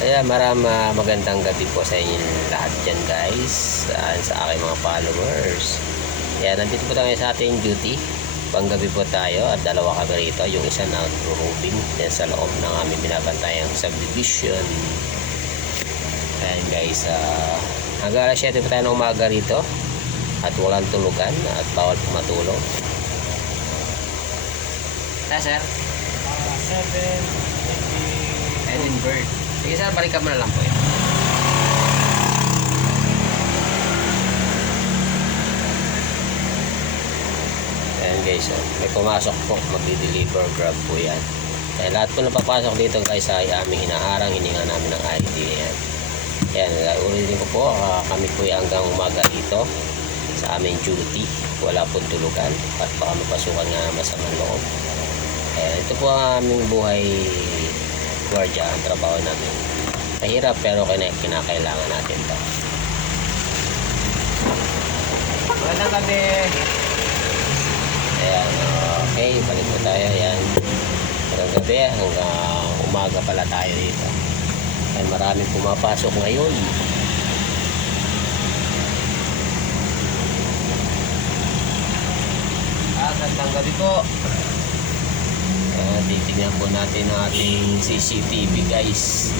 Kaya magandang gabi po sa inyo lahat dyan guys, sa aking mga followers. Kaya nandito po tayo sa ating duty. Panggabi po tayo at dalawa kami rito. Yung isa na roofing yan sa loob ng aming binabantayang subdivision. Ayan guys, hanggang alas 7 po tayo ng umaga rito. At walang tulugan at bawal po matulog. Sir? 7, Edinburgh. Sige sir, balikan mo na lang po yun. Ayan guys, may pumasok po, magdi-deliver grab po yan. Kaya lahat po na papasok dito guys ay aming hinaharang, hininga namin ng ID. Ayan, ayan, ulitin ko po, kami po ay hanggang umaga dito sa aming duty. Wala pong tulugan at baka mapasukan nga masamang loob. Ayan, ito po ang aming buhay guardia, ang trabaho namin. Mahirap pero kinakailangan natin to. Magandang gabi. Ayan, okay, balik po tayo. Ayan, magandang gabi hanggang umaga pala tayo dito. Ayan, maraming pumapasok ngayon. Magandang gabi po. Titignan po natin ang ating CCTV guys.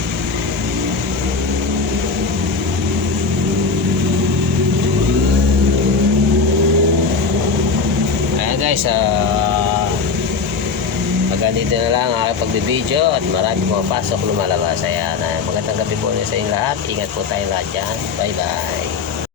Ayan guys, magandito na lang ang aking pagbibideo at marami pumapasok lumalabas. Ayan, magandang gabi po sa inyong lahat. Ingat po tayo lahat dyan. Bye bye.